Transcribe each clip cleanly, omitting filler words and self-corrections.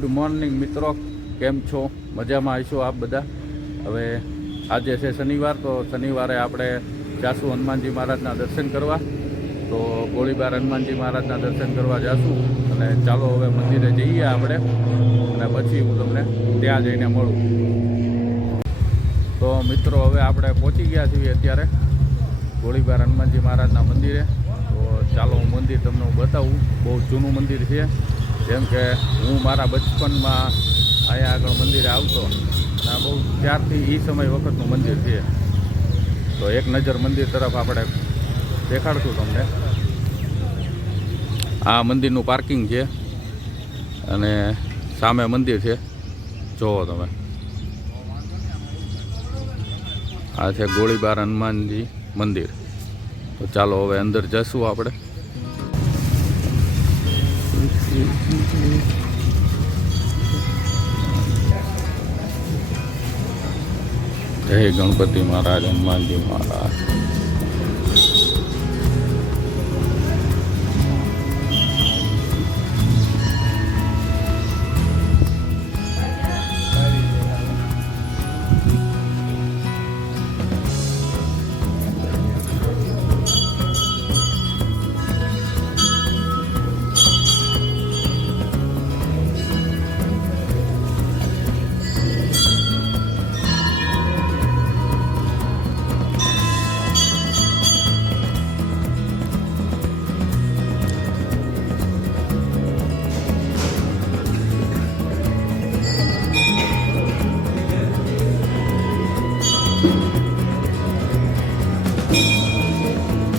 Good morning મિત્રો, કેમ છો? મજામાં આવીશું આપ બધા. હવે આજે છે શનિવાર, તો શનિવારે આપણે જાશું હનુમાનજી મહારાજના દર્શન કરવા. તો ગોળીબાર હનુમાનજી મહારાજના દર્શન કરવા જાશું. અને ચાલો હવે મંદિરે જઈએ આપણે, અને પછી હું તમને ત્યાં જઈને મળું. તો મિત્રો હવે આપણે પહોંચી ગયા છીએ અત્યારે ગોળીબાર હનુમાનજી મહારાજના મંદિરે. તો ચાલો હું મંદિર તમને બતાવું. બહુ જૂનું મંદિર છે. જેમ કે હું મારા બચપનમાં અહીંયા આગળ મંદિરે આવતો, આ બહુ ત્યારથી એ સમય વખતનું મંદિર છે. તો એક નજર મંદિર તરફ આપણે દેખાડશું તમને. આ મંદિરનું પાર્કિંગ છે અને સામે મંદિર છે, જોવો તમે. આ છે ગોળીબાર હનુમાનજી મંદિર. તો ચાલો હવે અંદર જશું આપણે. જય ગણપતિ મહારાજ, હનુમાનજી મહારાજ.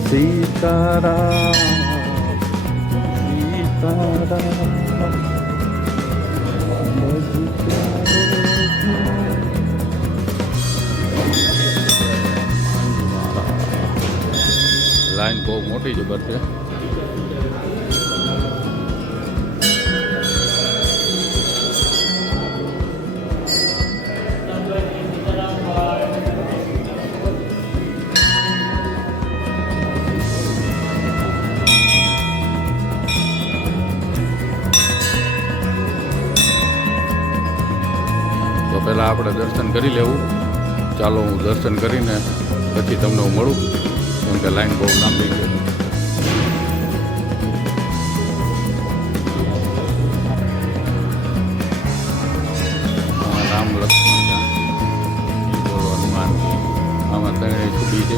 સીતારામ સીતારામ. લાઈન બહુ મોટી જબર છે. પહેલાં આપણે દર્શન કરી લેવું. ચાલો હું દર્શન કરીને પછી તમને હું મળું, કેમ કે લાઈન બહુ લાંબી છે. રામ લક્ષ્મણ હનુમાનજી, આમાં ત્રણેય છૂટી છે.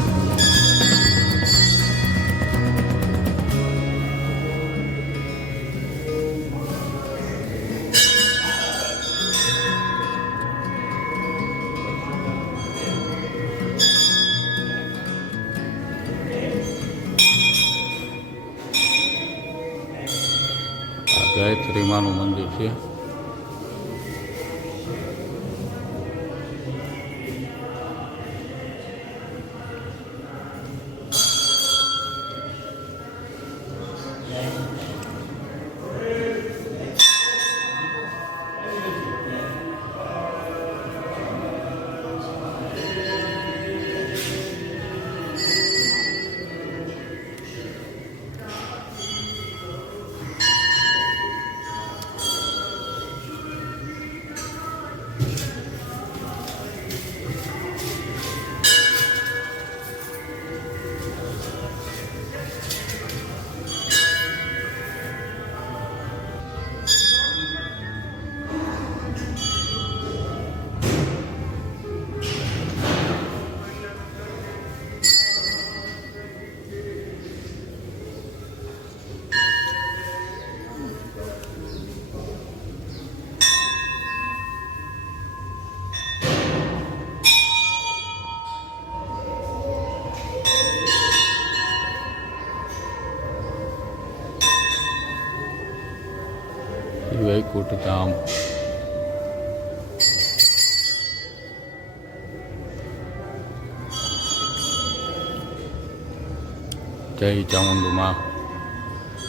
ગાયત્રી માનું મંદિર છે. વૈકુંઠ ધામ. જય ચામુંડ માં,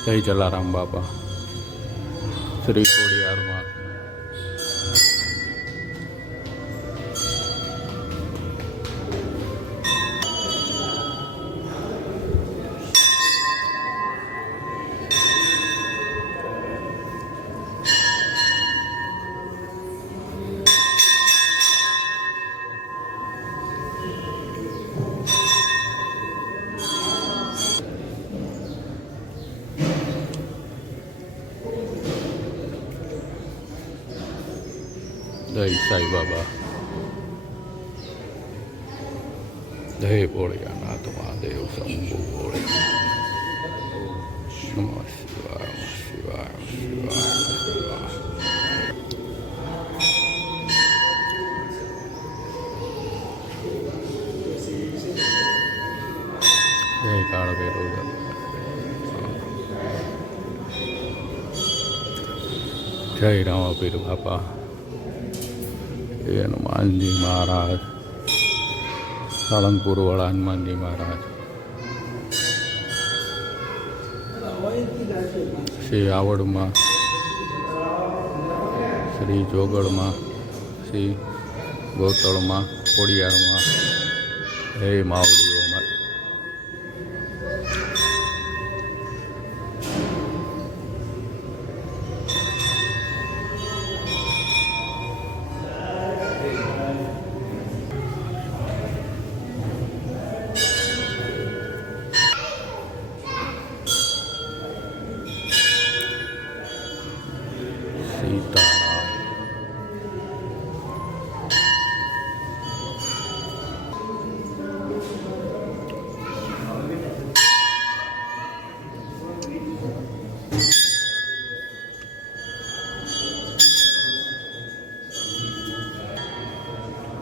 જય જલારામ બાપા, શ્રી ખોડિયારમાં. જય સાઈ બાબા, જય ભોળિયાનાથ મહાદેવ શંભુ ભોળે. નમઃ શિવાય, નમઃ શિવાય, નમઃ શિવાય, નમઃ શિવાય. જય કાળ ભૈરવ, જય રામાપીર બાપા, એ હનુમાનજી મહારાજ, સાળંગપુર વાળા હનુમાનજી મહારાજ, શ્રી આવડમાં, શ્રી જોગળમાં, શ્રી ગોતળમાં, ખોડિયારમાં, હે માવડીઓમાં. સીતારામ.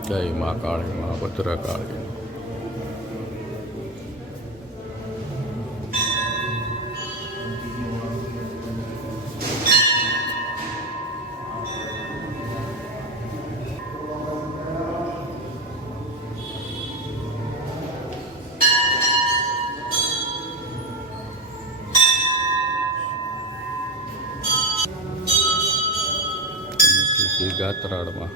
જય મા કાળી, મા ભદ્રકાળી. ગાત્રાળમાં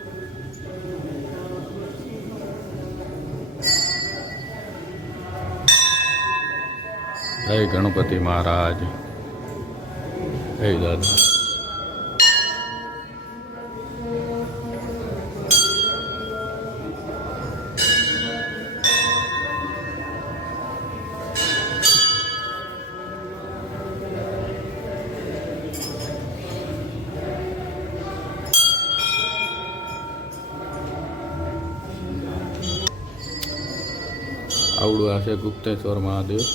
જય ગણપતિ મહારાજ, જય દાદા. આવડું આ છે ગુપ્તેશ્વર મહાદેવ.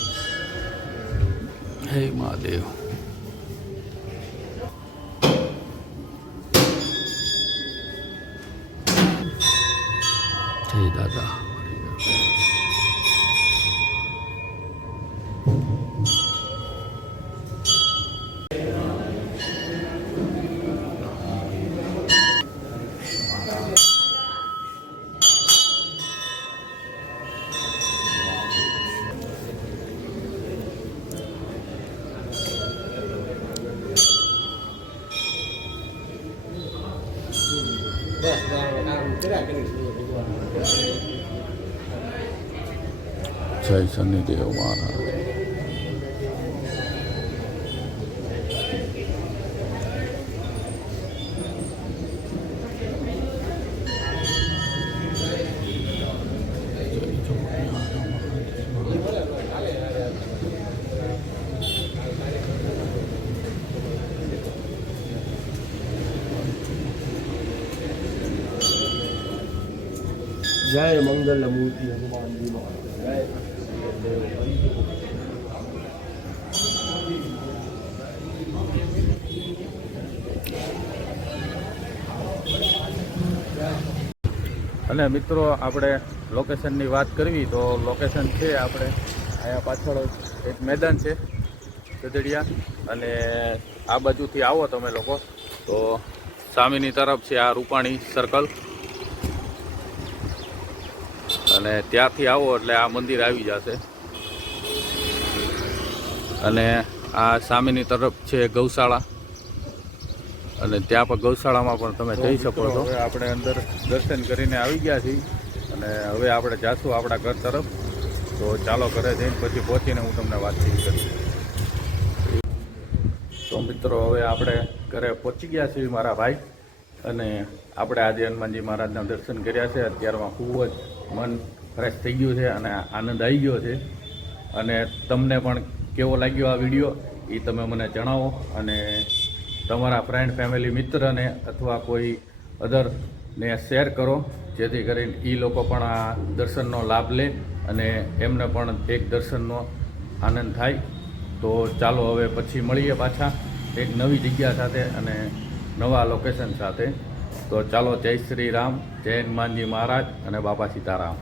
હે મહાદેવ. જય દાદા. જય શનિદેવ મહારાજ. जय मंगल मूर्ति हनुमान जी महाराज. અને મિત્રો આપણે લોકેશનની વાત કરવી તો લોકેશન છે આપણે અહીંયા પાછળ એક મેદાન છે ગધડિયા, અને આ બાજુથી આવો તમે લોકો તો સામેની તરફ છે આ રૂપાણી સર્કલ, અને ત્યાંથી આવો એટલે આ મંદિર આવી જશે. અને આ સામેની તરફ છે ગૌશાળા, અને ત્યાં પણ ગૌશાળામાં પણ તમે જઈ શકો છો. હવે આપણે અંદર દર્શન કરીને આવી ગયા છીએ અને હવે આપણે જાશું આપણા ઘર તરફ. તો ચાલો ઘરે જઈને પછી પહોંચીને હું તમને વાતચીત કરીશ. તો મિત્રો હવે આપણે ઘરે પહોંચી ગયા છીએ મારા ભાઈ, અને આપણે આજે હનુમાનજી મહારાજના દર્શન કર્યા છે. અત્યારમાં ખૂબ જ મન ફ્રેશ થઈ ગયું છે અને આનંદ આવી ગયો છે. અને તમને પણ કેવો લાગ્યો આ વિડીયો એ તમે મને જણાવો, અને તમારા ફ્રેન્ડ ફેમિલી મિત્રને અથવા કોઈ અધર ને શેર કરો, જેથી કરીને એ લોકો પણ આ દર્શનનો લાભ લે અને એમને પણ એક દર્શનનો આનંદ થાય. તો ચાલો હવે પછી મળીએ પાછા એક નવી જગ્યા સાથે અને નવા લોકેશન સાથે. તો ચાલો, જય શ્રી રામ, જય હનુમાનજી મહારાજ અને બાપા સીતારામ.